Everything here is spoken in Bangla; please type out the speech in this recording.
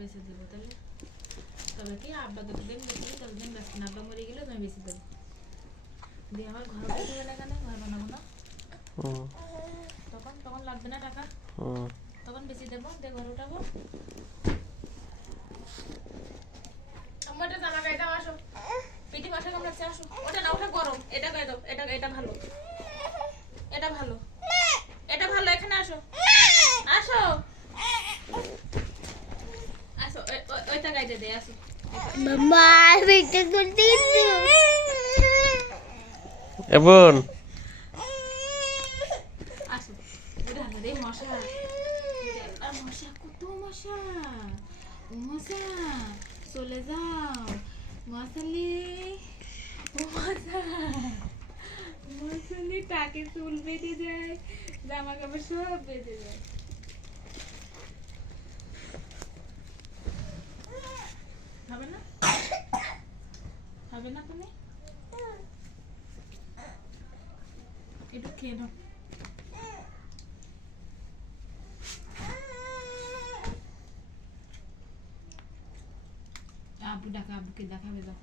বেঁচে দেবো তাহলে তবে কি আব্বা যতদিন বেঁচে ততদিন ব্যস্ত না, আব্বা মরে গেলে আমি বেঁচে দেবো দিয়ে আমার ঘর বসে গেলে এখানে ঘর বানাবো না, তখন তখন লাগবে না টাকা, তখন বেশি দেবো দিয়ে ঘর উঠাবো। আমারটা জামা গায়ে দাও, আসো পিঠি মাথা কামড়াচ্ছে, আসো ওটা না, ওটা গরম, এটা গায়ে দাও, এটা ভালো, এটা ভালো, এটা ভালো, এখানে আসো, আসো আসো, ওইটা গাইতে দে, আসো মামা ভিডিও করতে কিন্তু এমন আসো। ওটা হাতে দে, মশা আর মশা, কত মশা, মশা চলে যাও মশালি, মশা মশালি টাকে চুল বেঁধে যায়, জামা কাপড় সব বেঁধে যায়। হবে না, হবে না তুমি একটু খেয়ে নাও। আব্বু ডাকা, আব্বুকে দেখাবে দাও।